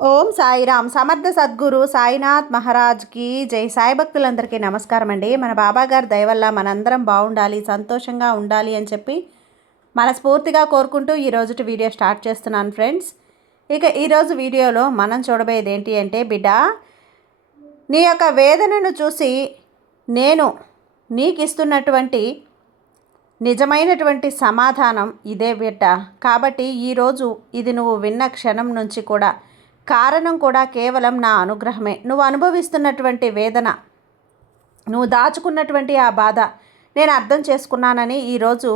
ఓం సాయిరామ్. సమర్థ సద్గురు సాయినాథ్ మహారాజ్కి జై. సాయి భక్తులందరికీ నమస్కారం అండి. మన బాబాగారి దయ వల్ల మనందరం బాగుండాలి, సంతోషంగా ఉండాలి అని చెప్పి మనస్ఫూర్తిగా కోరుకుంటూ ఈరోజు వీడియో స్టార్ట్ చేస్తున్నాను ఫ్రెండ్స్. ఇక ఈరోజు వీడియోలో మనం చూడబోయేది ఏంటి అంటే, బిడ్డ, నీ యొక్క వేదనను చూసి నేను నీకు ఇస్తున్నటువంటి నిజమైనటువంటి సమాధానం ఇదే బిడ్డ. కాబట్టి ఈరోజు ఇది నువ్వు విన్న క్షణం నుంచి కూడా కారణం కూడా కేవలం నా అనుగ్రహమే. నువ్వు అనుభవిస్తున్నటువంటి వేదన, నువ్వు దాచుకున్నటువంటి ఆ బాధ నేను అర్థం చేసుకున్నానని ఈరోజు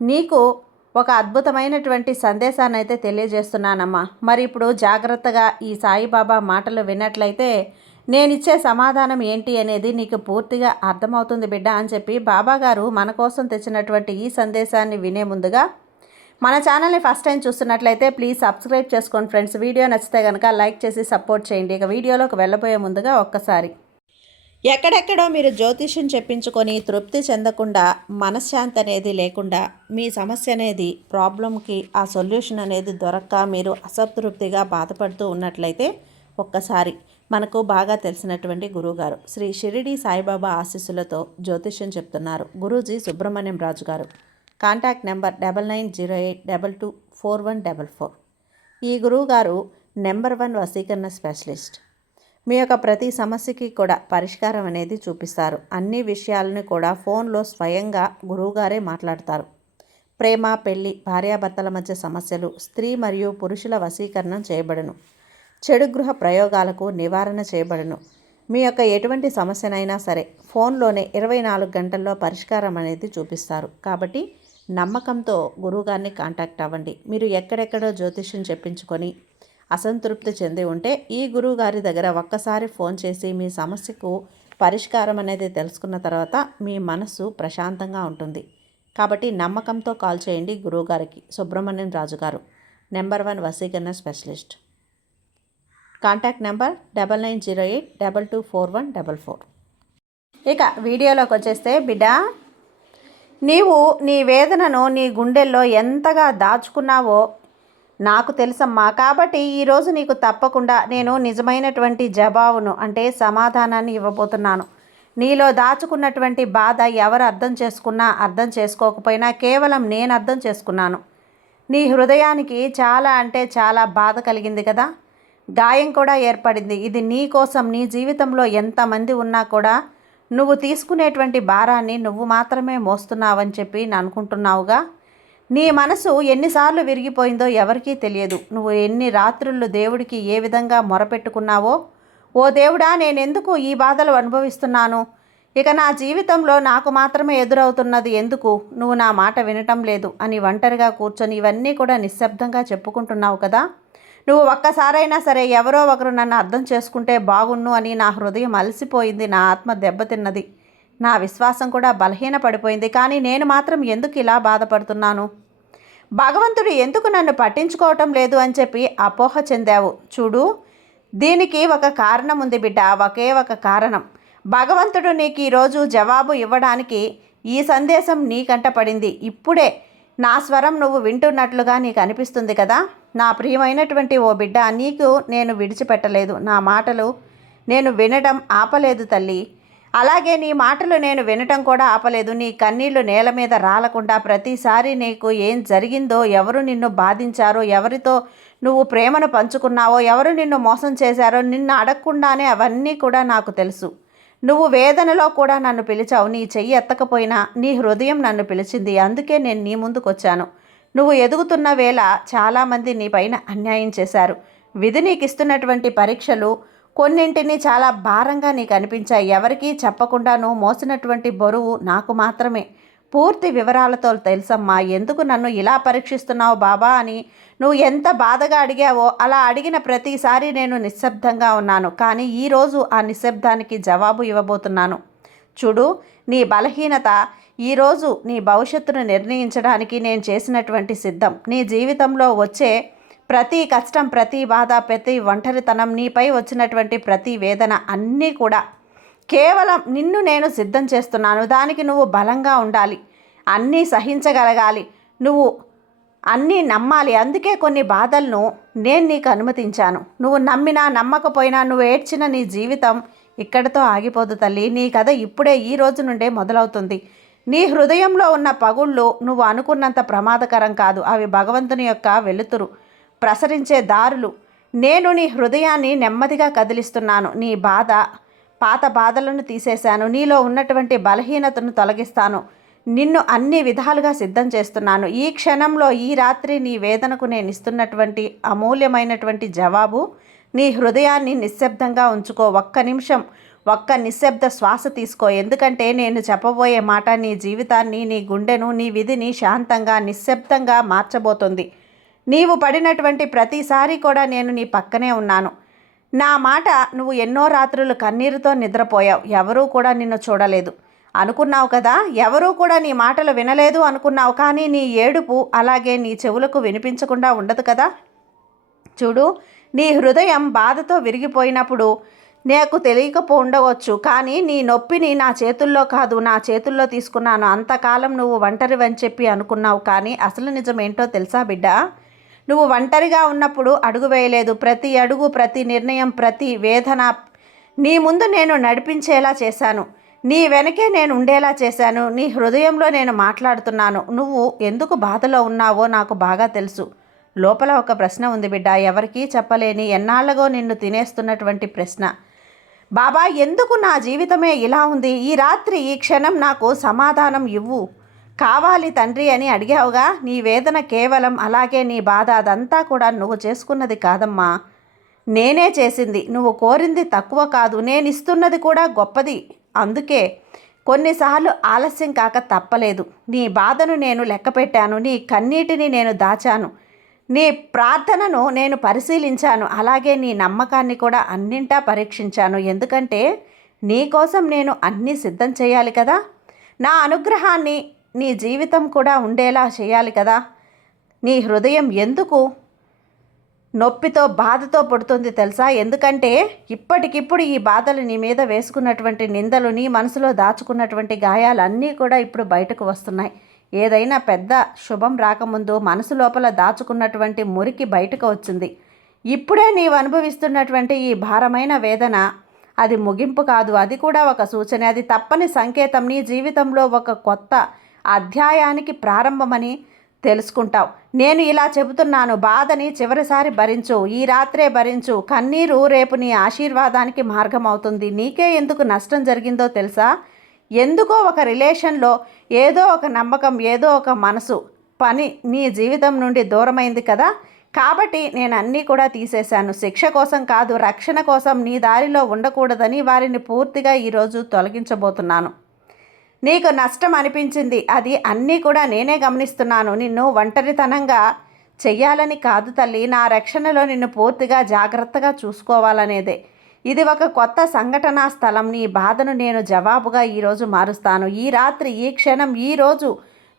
నీకు ఒక అద్భుతమైనటువంటి సందేశాన్ని అయితే తెలియజేస్తున్నానమ్మా. మరి ఇప్పుడు జాగ్రత్తగా ఈ సాయిబాబా మాటలు విన్నట్లయితే నేనిచ్చే సమాధానం ఏంటి అనేది నీకు పూర్తిగా అర్థమవుతుంది బిడ్డ అని చెప్పి బాబాగారు మన కోసం తెచ్చినటువంటి ఈ సందేశాన్ని వినే ముందుగా మన ఛానల్ని ఫస్ట్ టైం చూస్తున్నట్లయితే ప్లీజ్ సబ్స్క్రైబ్ చేసుకోండి ఫ్రెండ్స్. వీడియో నచ్చితే కనుక లైక్ చేసి సపోర్ట్ చేయండి. ఇక వీడియోలోకి వెళ్ళబోయే ముందుగా ఒక్కసారి, ఎక్కడెక్కడో మీరు జ్యోతిష్యం చెప్పించుకొని తృప్తి చెందకుండా, మనశ్శాంతి అనేది లేకుండా, మీ సమస్య అనేది ప్రాబ్లంకి ఆ సొల్యూషన్ అనేది దొరక్క మీరు అసంతృప్తిగా బాధపడుతూ ఉన్నట్లయితే ఒక్కసారి మనకు బాగా తెలిసినటువంటి గురువుగారు శ్రీ షిరిడి సాయిబాబా ఆశీస్సులతో జ్యోతిష్యం చెప్తున్నారు గురూజీ సుబ్రహ్మణ్యం రాజు గారు. Contact number 9908224144. ఈ గురువుగారు నెంబర్ 1 వశీకరణ స్పెషలిస్ట్. మీ యొక్క ప్రతి సమస్యకి కూడా పరిష్కారం అనేది చూపిస్తారు. అన్ని విషయాలను కూడా ఫోన్లో స్వయంగా గురువుగారే మాట్లాడతారు. ప్రేమ, పెళ్లి, భార్యాభర్తల మధ్య సమస్యలు, స్త్రీ మరియు పురుషుల వశీకరణం చేయబడును. చెడు గృహ ప్రయోగాలకు నివారణ చేయబడును. మీ యొక్క ఎటువంటి సమస్యనైనా సరే ఫోన్లోనే 24 గంటల్లో పరిష్కారం అనేది చూపిస్తారు. కాబట్టి నమ్మకంతో గురువుగారిని కాంటాక్ట్ అవ్వండి. మీరు ఎక్కడెక్కడో జ్యోతిష్యం చెప్పించుకొని అసంతృప్తి చెంది ఉంటే ఈ గురువుగారి దగ్గర ఒక్కసారి ఫోన్ చేసి మీ సమస్యకు పరిష్కారం అనేది తెలుసుకున్న తర్వాత మీ మనసు ప్రశాంతంగా ఉంటుంది. కాబట్టి నమ్మకంతో కాల్ చేయండి గురువుగారికి. సుబ్రహ్మణ్యం రాజు గారు, నెంబర్ 1 వశీకరణ స్పెషలిస్ట్. Contact number 9908224144. ఇక వీడియోలోకి వచ్చేస్తే, బిడ్డ, నీవు నీ వేదనను నీ గుండెల్లో ఎంతగా దాచుకున్నావో నాకు తెలుసమ్మా. కాబట్టి ఈరోజు నీకు తప్పకుండా నేను నిజమైనటువంటి జవాబును అంటే సమాధానాన్ని ఇవ్వబోతున్నాను. నీలో దాచుకున్నటువంటి బాధ ఎవరు అర్థం చేసుకున్నా అర్థం చేసుకోకపోయినా కేవలం నేను అర్థం చేసుకున్నాను. నీ హృదయానికి చాలా అంటే చాలా బాధ కలిగింది కదా, గాయం కూడా ఏర్పడింది. ఇది నీ కోసం. నీ జీవితంలో ఎంతమంది ఉన్నా కూడా నువ్వు తీసుకునేటువంటి భారాన్ని నువ్వు మాత్రమే మోస్తున్నావని చెప్పి అనుకుంటున్నావుగా. నీ మనసు ఎన్నిసార్లు విరిగిపోయిందో ఎవరికీ తెలియదు. నువ్వు ఎన్ని రాత్రుళ్ళు దేవుడికి ఏ విధంగా మొరపెట్టుకున్నావో, ఓ దేవుడా, నేనెందుకు ఈ బాధలు అనుభవిస్తున్నాను, ఇక నా జీవితంలో నాకు మాత్రమే ఎదురవుతున్నది ఎందుకు, నువ్వు నా మాట వినటం లేదు అని ఒంటరిగా కూర్చొని ఇవన్నీ కూడా నిశ్శబ్దంగా చెప్పుకుంటున్నావు కదా. నువ్వు ఒక్కసారైనా సరే ఎవరో ఒకరు నన్ను అర్థం చేసుకుంటే బాగున్ను అని నా హృదయం అలసిపోయింది, నా ఆత్మ దెబ్బతిన్నది, నా విశ్వాసం కూడా బలహీన పడిపోయింది. కానీ నేను మాత్రం ఎందుకు ఇలా బాధపడుతున్నాను, భగవంతుడు ఎందుకు నన్ను పట్టించుకోవటం లేదు అని చెప్పి అపోహ చెందావు. చూడు, దీనికి ఒక కారణం ఉంది బిడ్డ, ఒకే ఒక కారణం. భగవంతుడు నీకు ఈరోజు జవాబు ఇవ్వడానికి ఈ సందేశం నీకంట పడింది. ఇప్పుడే నా స్వరం నువ్వు వింటున్నట్లుగా నీకు అనిపిస్తుంది కదా. నా ప్రియమైనటువంటి ఓ బిడ్డ, నీకు నేను విడిచిపెట్టలేదు. నా మాటలు నేను వినటం ఆపలేదు తల్లి. అలాగే నీ మాటలు నేను వినటం కూడా ఆపలేదు. నీ కన్నీళ్లు నేల మీద రాలకుండా ప్రతిసారి నీకు ఏం జరిగిందో, ఎవరు నిన్ను బాధించారో, ఎవరితో నువ్వు ప్రేమను పంచుకున్నావో, ఎవరు నిన్ను మోసం చేశారో నిన్ను అడగకుండానే అవన్నీ కూడా నాకు తెలుసు. నువ్వు వేదనలో కూడా నన్ను పిలిచావు. నీ చెయ్యి ఎత్తకపోయినా నీ హృదయం నన్ను పిలిచింది. అందుకే నేను నీ ముందుకు వచ్చాను. నువ్వు ఎదుగుతున్న వేళ చాలామంది నీ పైన అన్యాయం చేశారు. విధి నీకు ఇస్తున్నటువంటి పరీక్షలు కొన్నింటిని చాలా భారంగా నీకు అనిపించాయి. ఎవరికీ చెప్పకుండా నువ్వు మోసినటువంటి బరువు నాకు మాత్రమే. పూర్తి వివరాలతో తెలుసమ్మా. ఎందుకు నన్ను ఇలా పరీక్షిస్తున్నావు బాబా అని నువ్వు ఎంత బాధగా అడిగావో, అలా అడిగిన ప్రతిసారి నేను నిశ్శబ్దంగా ఉన్నాను. కానీ ఈరోజు ఆ నిశ్శబ్దానికి జవాబు ఇవ్వబోతున్నాను. చూడు, నీ బలహీనత ఈరోజు నీ భవిష్యత్తును నిర్ణయించడానికి నేను చేసినటువంటి సిద్ధం. నీ జీవితంలో వచ్చే ప్రతి కష్టం, ప్రతి బాధ, ప్రతి ఒంటరితనం, నీపై వచ్చినటువంటి ప్రతి వేదన అన్నీ కూడా కేవలం నిన్ను నేను సిద్ధం చేస్తున్నాను. దానికి నువ్వు బలంగా ఉండాలి, అన్నీ సహించగలగాలి. నువ్వు అన్నీ నమ్మాలి. అందుకే కొన్ని బాధలను నేను నీకు అనుమతించాను. నువ్వు నమ్మినా నమ్మకపోయినా, నువ్వు ఏడ్చిన నీ జీవితం ఇక్కడితో ఆగిపోదు తల్లి. నీ కథ ఇప్పుడే ఈ రోజు నుండే మొదలవుతుంది. నీ హృదయంలో ఉన్న పగుళ్ళు నువ్వు అనుకున్నంత ప్రమాదకరం కాదు. అవి భగవంతుని యొక్క వెలుతురు ప్రసరించే దారులు. నేను నీ హృదయాన్ని నెమ్మదిగా కదిలిస్తున్నాను. నీ పాత బాధలను తీసేశాను. నీలో ఉన్నటువంటి బలహీనతను తొలగిస్తాను. నిన్ను అన్ని విధాలుగా సిద్ధం చేస్తున్నాను. ఈ క్షణంలో, ఈ రాత్రి నీ వేదనకు నేను ఇస్తున్నటువంటి అమూల్యమైనటువంటి జవాబు, నీ హృదయాన్ని నిశ్శబ్దంగా ఉంచుకో. ఒక్క నిమిషం, ఒక్క నిశ్శబ్ద శ్వాస తీసుకో. ఎందుకంటే నేను చెప్పబోయే మాట నీ జీవితాన్ని, నీ గుండెను, నీ విధిని శాంతంగా, నిశ్శబ్దంగా మార్చబోతుంది. నీవు పడినటువంటి ప్రతిసారి కూడా నేను నీ పక్కనే ఉన్నాను. నా మాట నువ్వు ఎన్నో రాత్రులు కన్నీరుతో నిద్రపోయావు. ఎవరూ కూడా నిన్ను చూడలేదు అనుకున్నావు కదా. ఎవరూ కూడా నీ మాటలు వినలేదు అనుకున్నావు. కానీ నీ ఏడుపు అలాగే నీ చెవులకు వినిపించకుండా ఉండదు కదా. చూడు, నీ హృదయం బాధతో విరిగిపోయినప్పుడు నాకు తెలియకపోఉండవచ్చు. కానీ నీ నొప్పిని నా చేతుల్లో కాదు, నా చేతుల్లో తీసుకున్నాను. అంతకాలం నువ్వు ఒంటరివని చెప్పి అనుకున్నావు. కానీ అసలు నిజం ఏంటో తెలుసా బిడ్డ? నువ్వు ఒంటరిగా ఉన్నప్పుడు అడుగు వేయలేదు. ప్రతి అడుగు, ప్రతి నిర్ణయం, ప్రతి వేదన నీ ముందు నేను నడిపించేలా చేశాను. నీ వెనకే నేను ఉండేలా చేశాను. నీ హృదయంలో నేను మాట్లాడుతున్నాను. నువ్వు ఎందుకు బాధలో ఉన్నావో నాకు బాగా తెలుసు. లోపల ఒక ప్రశ్న ఉంది బిడ్డ, ఎవరికీ చెప్పలేని, ఎన్నాళ్ళగో నిన్ను తినేస్తున్నటువంటి ప్రశ్న. బాబా, ఎందుకు నా జీవితమే ఇలా ఉంది? ఈ రాత్రి, ఈ క్షణం నాకు సమాధానం ఇవ్వు. కావాలి తండ్రి అని అడిగావుగా. నీ వేదన కేవలం, అలాగే నీ బాధ, అదంతా కూడా నువ్వు చేసుకున్నది కాదమ్మా, నేనే చేసింది. నువ్వు కోరింది తక్కువ కాదు, నేను ఇస్తున్నది కూడా గొప్పది. అందుకే కొన్నిసార్లు ఆలస్యం కాక తప్పలేదు. నీ బాధను నేను లెక్కపెట్టాను. నీ కన్నీటిని నేను దాచాను. నీ ప్రార్థనను నేను పరిశీలించాను. అలాగే నీ నమ్మకాన్ని కూడా అన్నింటా పరీక్షించాను. ఎందుకంటే నీ కోసం నేను అన్నీ సిద్ధం చేయాలి కదా. నా అనుగ్రహాన్ని నీ జీవితం కూడా ఉండేలా చేయాలి కదా. నీ హృదయం ఎందుకు నొప్పితో, బాధతో పుడుతుంది తెలుసా? ఎందుకంటే ఇప్పటికిప్పుడు ఈ బాధలు, నీ మీద వేసుకున్నటువంటి నిందలు, నీ మనసులో దాచుకున్నటువంటి గాయాలు అన్నీ కూడా ఇప్పుడు బయటకు వస్తున్నాయి. ఏదైనా పెద్ద శుభం రాకముందు మనసు లోపల దాచుకున్నటువంటి మురికి బయటకు వచ్చింది. ఇప్పుడే నీవు అనుభవిస్తున్నటువంటి ఈ భారమైన వేదన, అది ముగింపు కాదు, అది కూడా ఒక సూచన. అది తప్పని సంకేతం. నీ జీవితంలో ఒక కొత్త అధ్యాయానికి ప్రారంభమని తెలుసుకుంటావు. నేను ఇలా చెబుతున్నాను, బాధని చివరిసారి భరించు, ఈ రాత్రే భరించు. కన్నీరు రేపు నీ ఆశీర్వాదానికి మార్గం అవుతుంది. నీకే ఎందుకు నష్టం జరిగిందో తెలుసా? ఎందుకో ఒక రిలేషన్లో ఏదో ఒక నమ్మకం, ఏదో ఒక మనసు, పని నీ జీవితం నుండి దూరమైంది కదా. కాబట్టి నేను అన్నీ కూడా తీసేశాను. శిక్ష కోసం కాదు, రక్షణ కోసం. నీ దారిలో ఉండకూడదని వారిని పూర్తిగా ఈరోజు తొలగించబోతున్నాను. నీకు నష్టం అనిపించింది, అది అన్నీ కూడా నేనే గమనిస్తున్నాను. నిన్ను ఒంటరితనంగా చెయ్యాలని కాదు తల్లి, నా రక్షణలో నిన్ను పూర్తిగా జాగ్రత్తగా చూసుకోవాలనేదే. ఇది ఒక కొత్త సంఘటనా స్థలం. నీ బాధను నేను జవాబుగా ఈరోజు మారుస్తాను. ఈ రాత్రి, ఈ క్షణం, ఈరోజు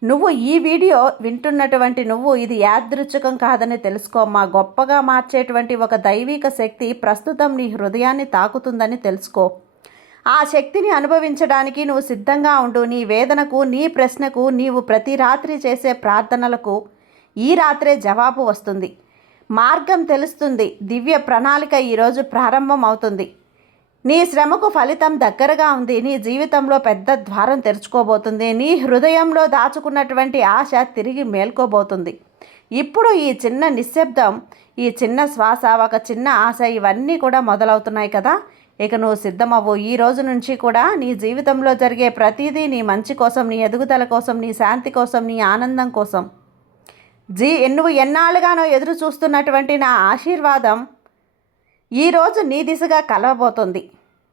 నువ్వు ఈ వీడియో వింటున్నటువంటి నువ్వు, ఇది యాదృచ్ఛికం కాదని తెలుసుకోమ్మా. గొప్పగా మార్చేటువంటి ఒక దైవిక శక్తి ప్రస్తుతం నీ హృదయాన్ని తాకుతుందని తెలుసుకో. ఆ శక్తిని అనుభవించడానికి నువ్వు సిద్ధంగా ఉండు. నీ వేదనకు, నీ ప్రశ్నకు, నీవు ప్రతి రాత్రి చేసే ప్రార్థనలకు ఈ రాత్రే జవాబు వస్తుంది. మార్గం తెలుస్తుంది. దివ్య ప్రణాళిక ఈరోజు ప్రారంభం అవుతుంది. నీ శ్రమకు ఫలితం దగ్గరగా ఉంది. నీ జీవితంలో పెద్ద ద్వారం తెరుచుకోబోతుంది. నీ హృదయంలో దాచుకున్నటువంటి ఆశ తిరిగి మేల్కోబోతుంది. ఇప్పుడు ఈ చిన్న నిశ్శబ్దం, ఈ చిన్న శ్వాస, ఒక చిన్న ఆశ, ఇవన్నీ కూడా మొదలవుతున్నాయి కదా. ఇక నువ్వు సిద్ధమవ్వు. ఈ రోజు నుంచి కూడా నీ జీవితంలో జరిగే ప్రతిదీ నీ మంచి కోసం, నీ ఎదుగుదల కోసం, నీ శాంతి కోసం, నీ ఆనందం కోసం. నువ్వు ఎన్నాళ్ళుగానో ఎదురు చూస్తున్నటువంటి నా ఆశీర్వాదం ఈరోజు నీ దిశగా కలవబోతుంది.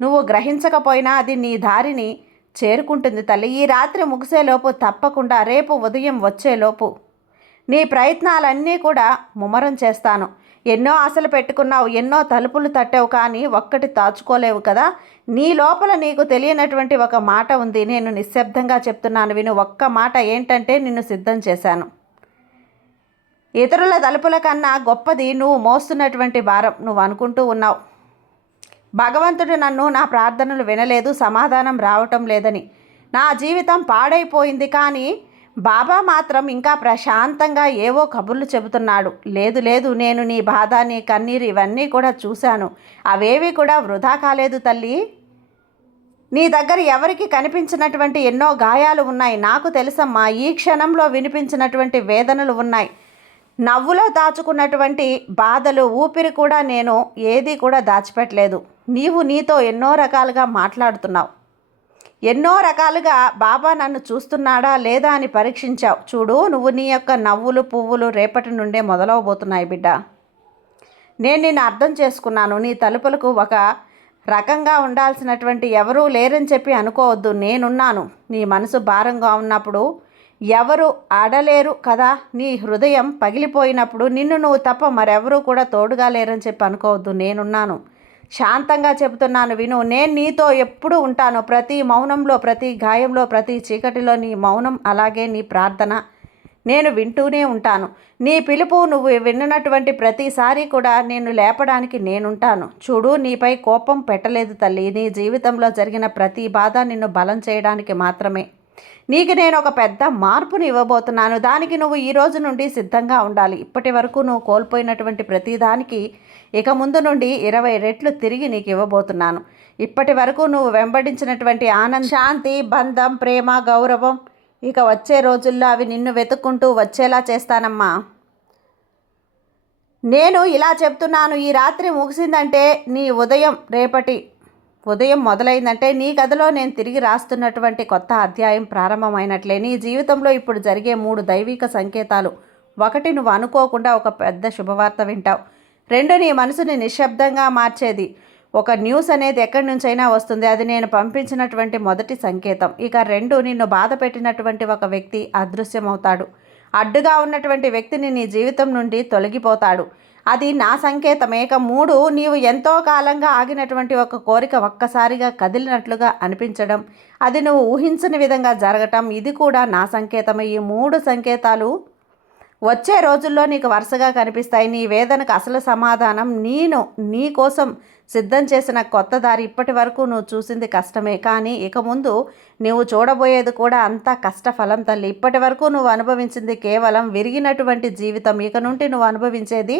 నువ్వు గ్రహించకపోయినా అది నీ దారిని చేరుకుంటుంది తల్లి. ఈ రాత్రి ముగిసేలోపు, తప్పకుండా రేపు ఉదయం వచ్చేలోపు నీ ప్రయత్నాలన్నీ కూడా ముమ్మరం చేస్తాను. ఎన్నో ఆశలు పెట్టుకున్నావు, ఎన్నో తలుపులు తట్టావు, కానీ ఒక్కటి దాచుకోలేవు కదా. నీ లోపల నీకు తెలియనటువంటి ఒక మాట ఉంది. నేను నిశ్శబ్దంగా చెప్తున్నాను, విను. ఒక్క మాట ఏంటంటే, నిన్ను సిద్ధం చేశాను. ఇతరుల తలుపుల కన్నా గొప్పది నువ్వు మోస్తున్నటువంటి భారం. నువ్వు అనుకుంటూ ఉన్నావు, భగవంతుడు నన్ను, నా ప్రార్థనలు వినలేదు, సమాధానం రావటం లేదని, నా జీవితం పాడైపోయింది. కానీ బాబా మాత్రం ఇంకా ప్రశాంతంగా ఏవో కబుర్లు చెబుతున్నాడు. లేదు లేదు, నేను నీ బాధ, నీ కన్నీరు ఇవన్నీ కూడా చూశాను. అవేవి కూడా వృధా కాలేదు తల్లి. నీ దగ్గర ఎవరికి కనిపించినటువంటి ఎన్నో గాయాలు ఉన్నాయి. నాకు తెలుసమ్మా. ఈ క్షణంలో వినిపించినటువంటి వేదనలు ఉన్నాయి. నవ్వులో దాచుకున్నటువంటి బాధలు, ఊపిరి కూడా నేను ఏది కూడా దాచిపెట్టలేదు. నీవు నీతో ఎన్నో రకాలుగా మాట్లాడుతున్నావు. ఎన్నో రకాలుగా బాబా నన్ను చూస్తున్నాడా లేదా అని పరీక్షించావు. చూడు, నువ్వు నీ యొక్క నవ్వులు పువ్వులు రేపటి నుండే మొదలవబోతున్నాయి బిడ్డ. నేను నిన్ను అర్థం చేసుకున్నాను. నీ తలుపులకు ఒక రకంగా ఉండాల్సినటువంటి ఎవరూ లేరని చెప్పి అనుకోవద్దు. నేనున్నాను. నీ మనసు భారంగా ఉన్నప్పుడు ఎవరు ఆడలేరు కదా. నీ హృదయం పగిలిపోయినప్పుడు నిన్ను నువ్వు తప్ప మరెవరూ కూడా తోడుగా లేరని చెప్పి అనుకోవద్దు. నేనున్నాను. శాంతంగా చెబుతున్నాను విను. నేను నీతో ఎప్పుడూ ఉంటాను. ప్రతి మౌనంలో, ప్రతి గాయంలో, ప్రతి చీకటిలో నీ మౌనం, అలాగే నీ ప్రార్థన నేను వింటూనే ఉంటాను. నీ పిలుపు నువ్వు విన్నటువంటి ప్రతిసారి కూడా నేను లేపడానికి నేనుంటాను. చూడు, నీపై కోపం పెట్టలేదు తల్లి. నీ జీవితంలో జరిగిన ప్రతి బాధ నిన్ను బలం చేయడానికి మాత్రమే. నీకు నేను ఒక పెద్ద మార్పుని ఇవ్వబోతున్నాను. దానికి నువ్వు ఈ రోజు నుండి సిద్ధంగా ఉండాలి. ఇప్పటి వరకు నువ్వు కోల్పోయినటువంటి ప్రతిదానికి ఇక ముందు నుండి 20 రెట్లు తిరిగి నీకు ఇవ్వబోతున్నాను. ఇప్పటి వరకు నువ్వు వెంబడించినటువంటి ఆనందం, శాంతి, బంధం, ప్రేమ, గౌరవం ఇక వచ్చే రోజుల్లో అవి నిన్ను వెతుక్కుంటూ వచ్చేలా చేస్తానమ్మా. నేను ఇలా చెప్తున్నాను. ఈ రాత్రి ముగిసిందంటే నీ రేపటి ఉదయం మొదలైందంటే నీ కథలో నేను తిరిగి రాస్తున్నటువంటి కొత్త అధ్యాయం ప్రారంభమైనట్లే. నీ జీవితంలో ఇప్పుడు జరిగే 3 దైవిక సంకేతాలు. 1, నువ్వు అనుకోకుండా ఒక పెద్ద శుభవార్త వింటావు. 2, నీ మనసుని నిశ్శబ్దంగా మార్చేది ఒక న్యూస్ అనేది ఎక్కడి నుంచైనా వస్తుంది. అది నేను పంపించినటువంటి మొదటి సంకేతం. ఇక 2, నిన్ను బాధ పెట్టినటువంటి ఒక వ్యక్తి అదృశ్యమవుతాడు. అడ్డుగా ఉన్నటువంటి వ్యక్తిని నీ జీవితం నుండి తొలగిపోతాడు. అది నా సంకేతమే. ఇక 3, నీవు ఎంతో కాలంగా ఆగినటువంటి ఒక కోరిక ఒక్కసారిగా కదిలినట్లుగా అనిపించడం, అది నువ్వు ఊహించని విధంగా జరగటం, ఇది కూడా నా సంకేతమే. ఈ 3 సంకేతాలు వచ్చే రోజుల్లో నీకు వరుసగా కనిపిస్తాయి. నీ వేదనకు అసలు సమాధానం నేను నీ కోసం సిద్ధం చేసిన కొత్త దారి. ఇప్పటి వరకు నువ్వు చూసింది కష్టమే, కానీ ఇక ముందు నువ్వు చూడబోయేది కూడా అంతా కష్టఫలం తల్లి. ఇప్పటి వరకు నువ్వు అనుభవించింది కేవలం విరిగినటువంటి జీవితం. ఇక నుండి నువ్వు అనుభవించేది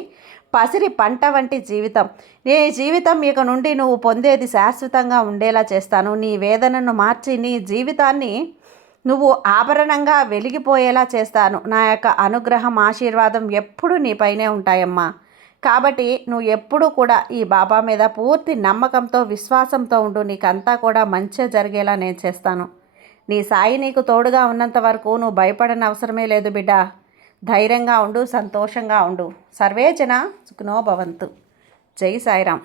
పసిరి పంట వంటి జీవితం. నీ జీవితం ఇక నుండి నువ్వు పొందేది శాశ్వతంగా ఉండేలా చేస్తాను. నీ వేదనను మార్చి నీ జీవితాన్ని నువ్వు ఆభరణంగా వెలిగిపోయేలా చేస్తాను. నా యొక్క అనుగ్రహం, ఆశీర్వాదం ఎప్పుడూ నీపైనే ఉంటాయమ్మా. కాబట్టి నువ్వు ఎప్పుడూ కూడా ఈ బాబా మీద పూర్తి నమ్మకంతో, విశ్వాసంతో ఉండు. నీకంతా కూడా మంచి జరిగేలా నేను చేస్తాను. నీ సాయి నీకు తోడుగా ఉన్నంత వరకు నువ్వు భయపడని అవసరమే లేదు బిడ్డ. ధైర్యంగా ఉండు, సంతోషంగా ఉండు. సర్వే జన సుఖినో భవంతు. జై సాయిరామ్.